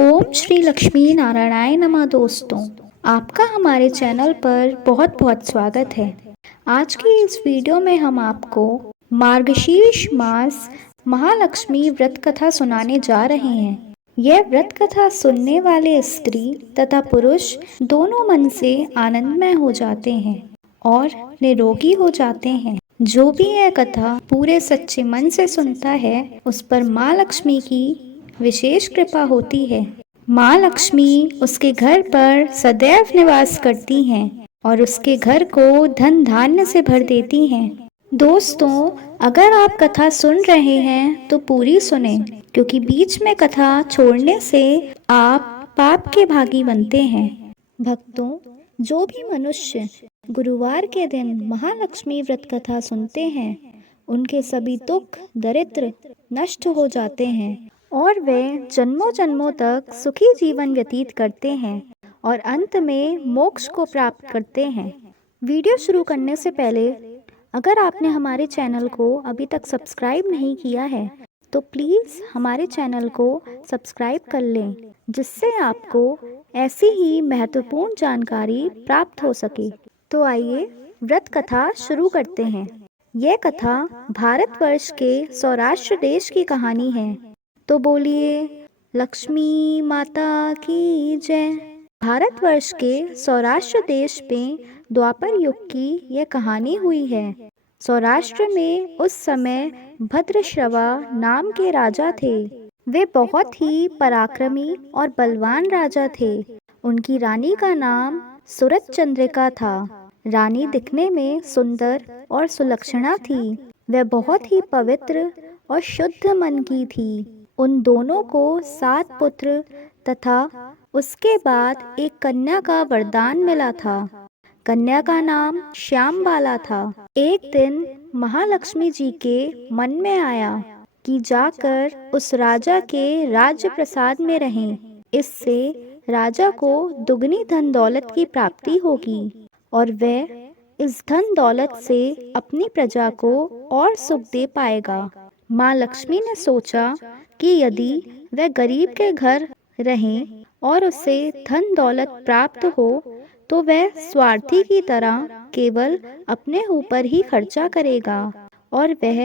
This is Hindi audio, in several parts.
ओम श्री लक्ष्मी नारायणाय नमः। दोस्तों, आपका हमारे चैनल पर बहुत बहुत स्वागत है। आज की इस वीडियो में हम आपको मार्गशीर्ष मास महालक्ष्मी व्रत कथा सुनाने जा रहे हैं। यह व्रत कथा सुनने वाले स्त्री तथा पुरुष दोनों मन से आनंदमय हो जाते हैं और निरोगी हो जाते हैं। जो भी यह कथा पूरे सच्चे मन से सुनता है उस पर माँ लक्ष्मी की विशेष कृपा होती है। माँ लक्ष्मी उसके घर पर सदैव निवास करती हैं और उसके घर को धन धान्य से भर देती हैं। दोस्तों, अगर आप कथा सुन रहे हैं तो पूरी सुने, क्योंकि बीच में कथा छोड़ने से आप पाप के भागी बनते हैं। भक्तों, जो भी मनुष्य गुरुवार के दिन महालक्ष्मी व्रत कथा सुनते हैं उनके सभी दुख दरिद्र नष्ट हो जाते हैं और वे जन्मों जन्मों तक सुखी जीवन व्यतीत करते हैं और अंत में मोक्ष को प्राप्त करते हैं। वीडियो शुरू करने से पहले अगर आपने हमारे चैनल को अभी तक सब्सक्राइब नहीं किया है तो प्लीज़ हमारे चैनल को सब्सक्राइब कर लें, जिससे आपको ऐसी ही महत्वपूर्ण जानकारी प्राप्त हो सके। तो आइए व्रत कथा शुरू करते हैं। यह कथा भारतवर्ष के सौराष्ट्र देश की कहानी है। तो बोलिए लक्ष्मी माता की जय। भारतवर्ष के सौराष्ट्र देश में द्वापर युग की यह कहानी हुई है। सौराष्ट्र में उस समय भद्रश्रवा नाम के राजा थे। वे बहुत ही पराक्रमी और बलवान राजा थे। उनकी रानी का नाम सुरत चंद्रिका था। रानी दिखने में सुंदर और सुलक्षणा थी। वह बहुत ही पवित्र और शुद्ध मन की थी। उन दोनों को 7 पुत्र तथा उसके बाद एक कन्या का वरदान मिला था। कन्या का नाम श्यामबाला था। एक दिन महालक्ष्मी जी के मन में आया कि जाकर उस राजा के राज्य प्रसाद में रहें। इससे राजा को दुगनी धन दौलत की प्राप्ति होगी और वह इस धन दौलत से अपनी प्रजा को और सुख दे पाएगा। माँ लक्ष्मी ने सोचा कि यदि वह गरीब के घर रहें और उसे धन दौलत प्राप्त हो तो वह स्वार्थी की तरह केवल अपने ऊपर ही खर्चा करेगा और वह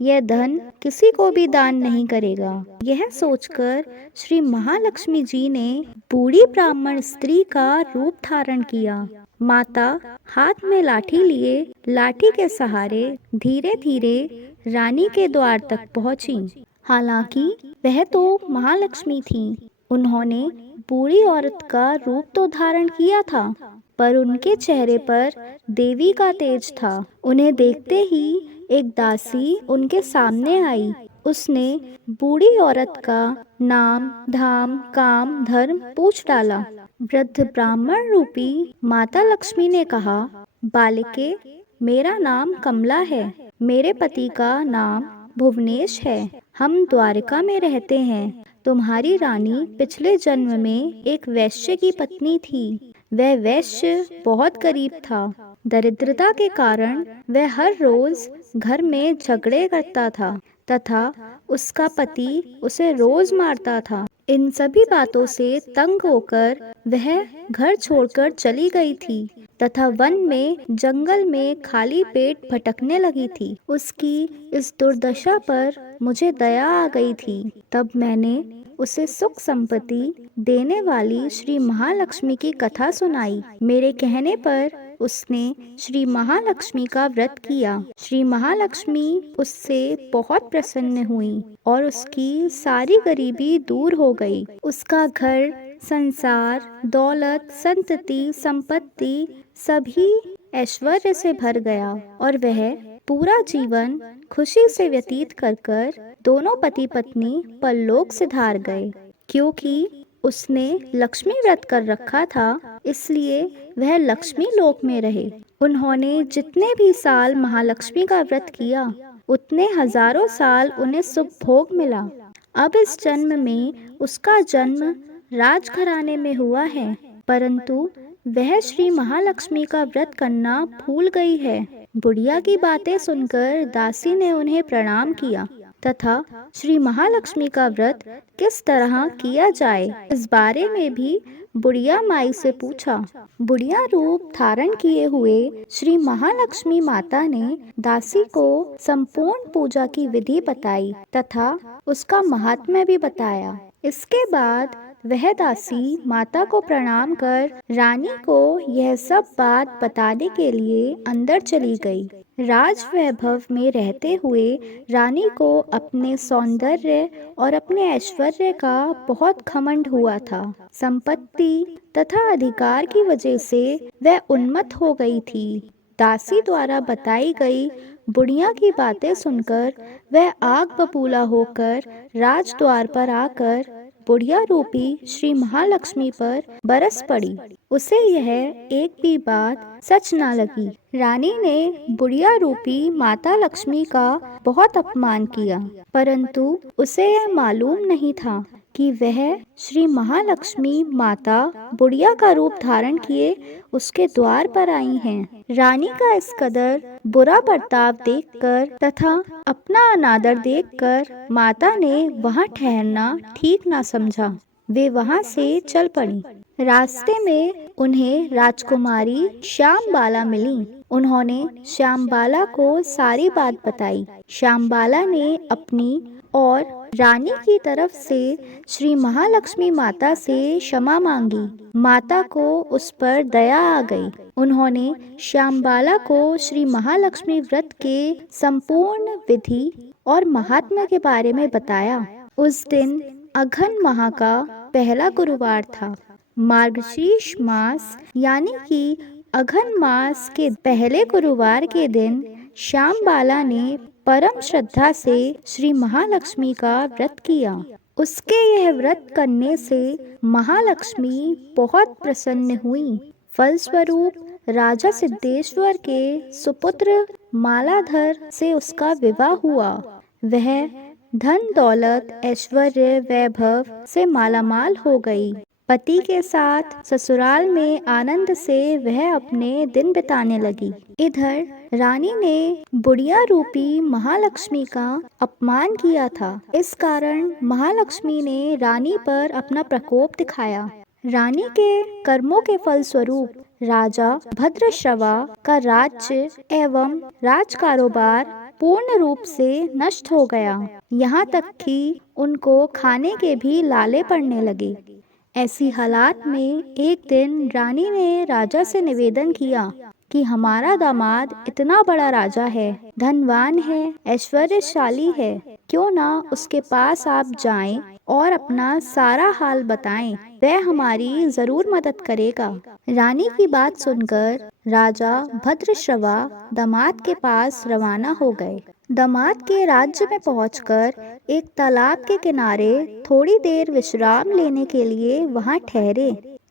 यह धन किसी को भी दान नहीं करेगा। यह सोचकर श्री महालक्ष्मी जी ने बूढ़ी ब्राह्मण स्त्री का रूप धारण किया। माता हाथ में लाठी लिए लाठी के सहारे धीरे धीरे रानी के द्वार तक पहुंची। हालांकि वह तो महालक्ष्मी थी। उन्होंने बूढ़ी औरत का रूप तो धारण किया था, पर उनके चेहरे पर देवी का तेज था। उन्हें देखते ही एक दासी उनके सामने आई। उसने बूढ़ी औरत का नाम धाम काम धर्म पूछ डाला। वृद्ध ब्राह्मण रूपी माता लक्ष्मी ने कहा, बालिके, मेरा नाम कमला है। मेरे पति का नाम भुवनेश है। हम द्वारिका में रहते हैं। तुम्हारी रानी पिछले जन्म में एक वैश्य की पत्नी थी। वह वैश्य बहुत गरीब था। दरिद्रता के कारण वह हर रोज घर में झगड़े करता था तथा उसका पति उसे रोज मारता था। इन सभी बातों से तंग होकर वह घर छोड़कर चली गई थी तथा वन में जंगल में खाली पेट भटकने लगी थी। उसकी इस दुर्दशा पर मुझे दया आ गई थी। तब मैंने उसे सुख संपत्ति देने वाली श्री महालक्ष्मी की कथा सुनाई। मेरे कहने पर उसने श्री महालक्ष्मी का व्रत किया। श्री महालक्ष्मी उससे बहुत प्रसन्न हुई और उसकी सारी गरीबी दूर हो गई। उसका घर संसार दौलत संतति संपत्ति सभी ऐश्वर्य से भर गया और वह पूरा जीवन खुशी से व्यतीत कर दोनों पति पत्नी परलोक सिधार गए। क्योंकि उसने लक्ष्मी व्रत कर रखा था, इसलिए वह लक्ष्मी लोक में रहे। उन्होंने जितने भी साल महालक्ष्मी का व्रत किया उतने हजारों साल उन्हें सुख भोग मिला। अब इस जन्म में उसका जन्म राजघराने में हुआ है, परंतु वह श्री महालक्ष्मी का व्रत करना भूल गई है। बुढ़िया की बातें सुनकर दासी ने उन्हें प्रणाम किया। तथा श्री महालक्ष्मी का व्रत किस तरह किया जाए, इस बारे में भी बुढ़िया माई से पूछा। बुढ़िया रूप धारण किए हुए श्री महालक्ष्मी माता ने दासी को संपूर्ण पूजा की विधि बताई तथा उसका महात्म्य भी बताया। इसके बाद वह दासी माता को प्रणाम कर रानी को यह सब बात बताने के लिए अंदर चली गई। राज वैभव में रहते हुए रानी को अपने सौंदर्य और अपने ऐश्वर्य का बहुत घमंड हुआ था। संपत्ति तथा अधिकार की वजह से वह उन्मत्त हो गई थी। दासी द्वारा बताई गई बुढ़िया की बातें सुनकर वह आग बबूला होकर राजद्वार पर आकर बुढ़िया रूपी श्री महालक्ष्मी पर बरस पड़ी। उसे यह एक भी बात सच न लगी। रानी ने बुढ़िया रूपी माता लक्ष्मी का बहुत अपमान किया, परंतु उसे यह मालूम नहीं था कि वह श्री महालक्ष्मी माता बुढ़िया का रूप धारण किए उसके द्वार पर आई हैं। रानी का इस कदर बुरा बर्ताव देखकर तथा अपना अनादर देखकर माता ने वहां ठहरना ठीक ना समझा। वे वहां से चल पड़ी। रास्ते में उन्हें राजकुमारी श्यामबाला मिली। उन्होंने श्यामबाला को सारी बात बताई। श्यामबाला ने अपनी और रानी की तरफ से श्री महालक्ष्मी माता से क्षमा मांगी। माता को उस पर दया आ गई। उन्होंने श्यामबाला को श्री महालक्ष्मी व्रत के संपूर्ण विधि और महात्म्य के बारे में बताया। उस दिन अघन माह का पहला गुरुवार था। मार्गशीर्ष मास यानी कि अघन मास के पहले गुरुवार के दिन श्यामबाला ने परम श्रद्धा से श्री महालक्ष्मी का व्रत किया। उसके यह व्रत करने से महालक्ष्मी बहुत प्रसन्न हुई। फलस्वरूप राजा सिद्धेश्वर के सुपुत्र मालाधर से उसका विवाह हुआ। वह धन दौलत ऐश्वर्य वैभव से मालामाल हो गई। पति के साथ ससुराल में आनंद से वह अपने दिन बिताने लगी। इधर रानी ने बुढ़िया रूपी महालक्ष्मी का अपमान किया था। इस कारण महालक्ष्मी ने रानी पर अपना प्रकोप दिखाया। रानी के कर्मों के फल स्वरूप राजा भद्रश्रवा का राज्य एवं राज कारोबार पूर्ण रूप से नष्ट हो गया। यहाँ तक कि उनको खाने के भी लाले पड़ने लगे। ऐसी हालात में एक दिन रानी ने राजा से निवेदन किया कि हमारा दामाद इतना बड़ा राजा है, धनवान है, ऐश्वर्यशाली है, क्यों ना उसके पास आप जाएं और अपना सारा हाल बताएं, वह हमारी जरूर मदद करेगा। रानी की बात सुनकर राजा भद्रश्रवा दामाद के पास रवाना हो गए। दामाद के राज्य में पहुंचकर एक तालाब के किनारे थोड़ी देर विश्राम लेने के लिए वहां ठहरे।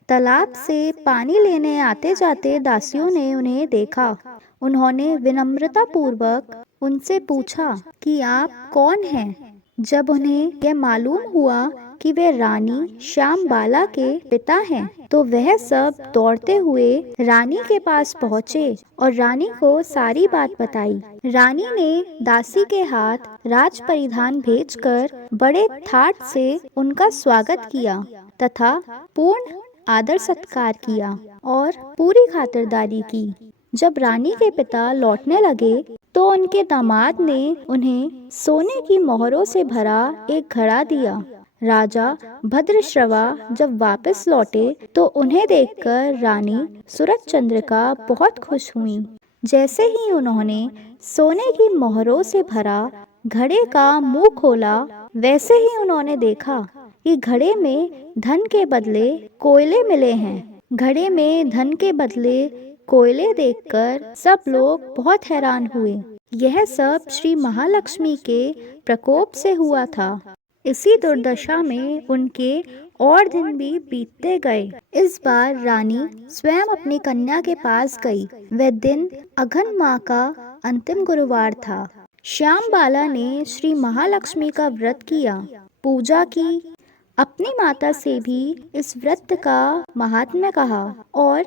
तालाब से पानी लेने आते जाते दासियों ने उन्हें देखा। उन्होंने विनम्रता पूर्वक उनसे पूछा कि आप कौन हैं। जब उन्हें यह मालूम हुआ कि वे रानी श्यामबाला के पिता हैं, तो वह सब दौड़ते हुए रानी के पास पहुँचे और रानी को सारी बात बताई। रानी ने दासी के हाथ राज परिधान भेजकर बड़े ठाट से उनका स्वागत किया तथा पूर्ण आदर सत्कार किया और पूरी खातिरदारी की। जब रानी के पिता लौटने लगे तो उनके दामाद ने उन्हें सोने की मोहरों से भरा एक घड़ा दिया। राजा भद्रश्रवा जब वापस लौटे तो उन्हें देखकर रानी सूरजचंद्रिका बहुत खुश हुई। जैसे ही उन्होंने सोने की मोहरों से भरा घड़े का मुंह खोला, वैसे ही उन्होंने देखा कि घड़े में धन के बदले कोयले मिले हैं। घड़े में धन के बदले कोयले देखकर सब लोग बहुत हैरान हुए। यह सब श्री महालक्ष्मी के प्रकोप से हुआ था। इसी दुर्दशा में उनके और दिन भी बीतते गए। इस बार रानी स्वयं अपनी कन्या के पास गई। वह दिन अघन माह का अंतिम गुरुवार था। श्यामबाला ने श्री महालक्ष्मी का व्रत किया, पूजा की, अपनी माता से भी इस व्रत का महात्म्य कहा और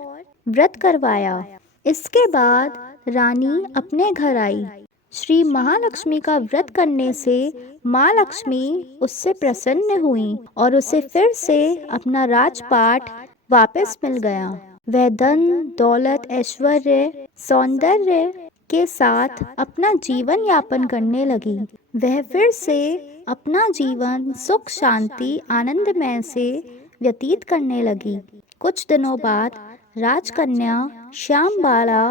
व्रत करवाया। इसके बाद रानी अपने घर आई। श्री महालक्ष्मी का व्रत करने से माँ लक्ष्मी उससे प्रसन्न हुई और उसे फिर से अपना राजपाट वापस मिल गया। वह धन दौलत ऐश्वर्य सौंदर्य के साथ अपना जीवन यापन करने लगी। वह फिर से अपना जीवन सुख शांति आनंदमय से व्यतीत करने लगी। कुछ दिनों बाद राजकन्या श्यामबाला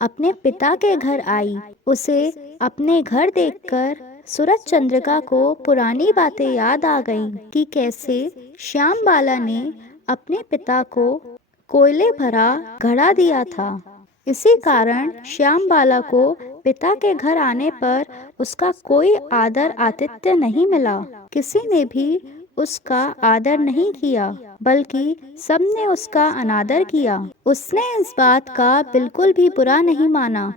अपने पिता के घर आई। उसे अपने घर देखकर सूरज चंद्रिका को पुरानी बातें याद आ गईं कि कैसे श्यामबाला ने अपने पिता को कोयले भरा घड़ा दिया था। इसी कारण श्यामबाला को पिता के घर आने पर उसका कोई आदर आतिथ्य नहीं मिला। किसी ने भी उसका आदर नहीं किया, बल्कि सबने उसका अनादर किया। उसने इस बात का बिल्कुल भी बुरा नहीं माना।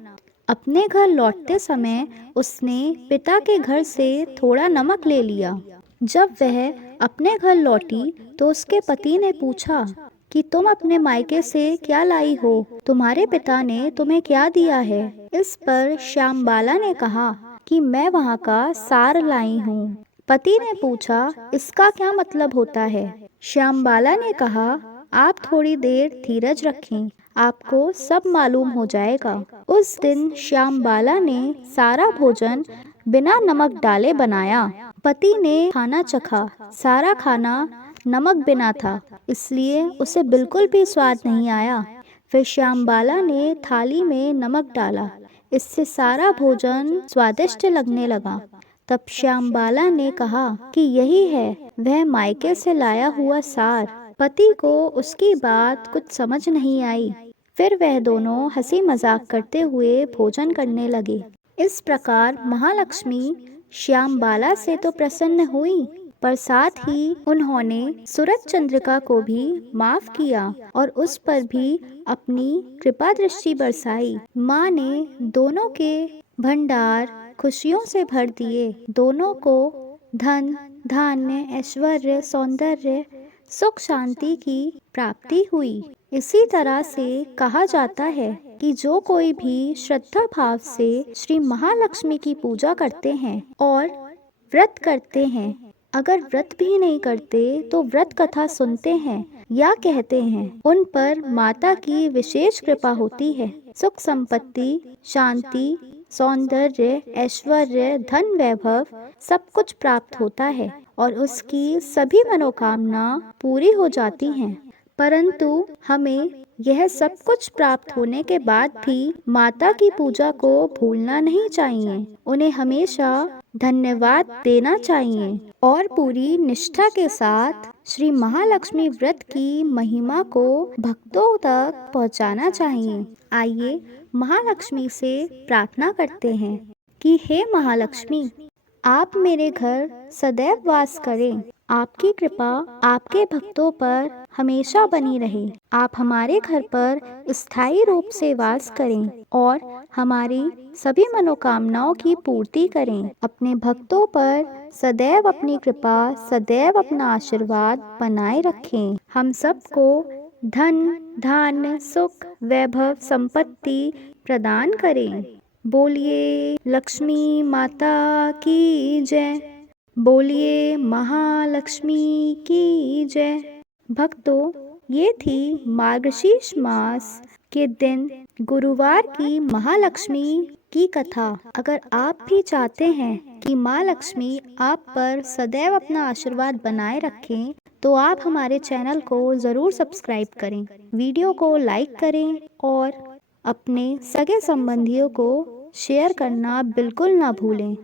अपने घर लौटते समय उसने पिता के घर से थोड़ा नमक ले लिया। जब वह अपने घर लौटी तो उसके पति ने पूछा कि तुम अपने मायके से क्या लाई हो? तुम्हारे पिता ने तुम्हें क्या दिया है? इस पर श्यामबाला ने कहा कि मैं वहाँ का सार लाई हूँ। पति ने पूछा, इसका क्या मतलब होता है? श्यामबाला ने कहा, आप थोड़ी देर धीरज रखें, आपको सब मालूम हो जाएगा। उस दिन श्यामबाला ने सारा भोजन बिना नमक डाले बनाया। पति ने खाना चखा, सारा खाना नमक बिना था, इसलिए उसे बिल्कुल भी स्वाद नहीं आया। फिर श्यामबाला ने थाली में नमक डाला, इससे सारा भोजन स्वादिष्ट लगने लगा। तब श्यामबाला ने कहा कि यही है वह मायके से लाया हुआ सार। पति को उसकी बात कुछ समझ नहीं आई। फिर वह दोनों हंसी मजाक करते हुए भोजन करने लगे। इस प्रकार महालक्ष्मी श्यामबाला से तो प्रसन्न हुई, पर साथ ही उन्होंने सूरज चंद्रिका को भी माफ किया और उस पर भी अपनी कृपा दृष्टि बरसाई। माँ ने दोनों के भंडार खुशियों से भर दिए। दोनों को धन धान्य ऐश्वर्य सौंदर्य सुख शांति की प्राप्ति हुई। इसी तरह से कहा जाता है कि जो कोई भी श्रद्धा भाव से श्री महालक्ष्मी की पूजा करते हैं और व्रत करते हैं, अगर व्रत भी नहीं करते तो व्रत कथा सुनते हैं या कहते हैं, उन पर माता की विशेष कृपा होती है। सुख संपत्ति शांति सौंदर्य ऐश्वर्य धन वैभव सब कुछ प्राप्त होता है और उसकी सभी मनोकामना पूरी हो जाती हैं। परंतु हमें यह सब कुछ प्राप्त होने के बाद भी माता की पूजा को भूलना नहीं चाहिए। उन्हें हमेशा धन्यवाद देना चाहिए और पूरी निष्ठा के साथ श्री महालक्ष्मी व्रत की महिमा को भक्तों तक पहुंचाना चाहिए। आइए महालक्ष्मी से प्रार्थना करते हैं कि हे महालक्ष्मी, आप मेरे घर सदैव वास करें। आपकी कृपा आपके भक्तों पर हमेशा बनी रहे। आप हमारे घर पर स्थायी रूप से वास करें और हमारी सभी मनोकामनाओं की पूर्ति करें। अपने भक्तों पर सदैव अपनी कृपा सदैव अपना आशीर्वाद बनाए रखें। हम सबको धन धान्य सुख वैभव संपत्ति प्रदान करें। बोलिए लक्ष्मी माता की जय। बोलिए महालक्ष्मी की जय। भक्तों, ये थी मार्गशीर्ष मास के दिन गुरुवार की महालक्ष्मी की कथा। अगर आप भी चाहते हैं कि माँ लक्ष्मी आप पर सदैव अपना आशीर्वाद बनाए रखें, तो आप हमारे चैनल को ज़रूर सब्सक्राइब करें, वीडियो को लाइक करें और अपने सगे संबंधियों को शेयर करना बिल्कुल ना भूलें।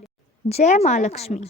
जय माँ लक्ष्मी।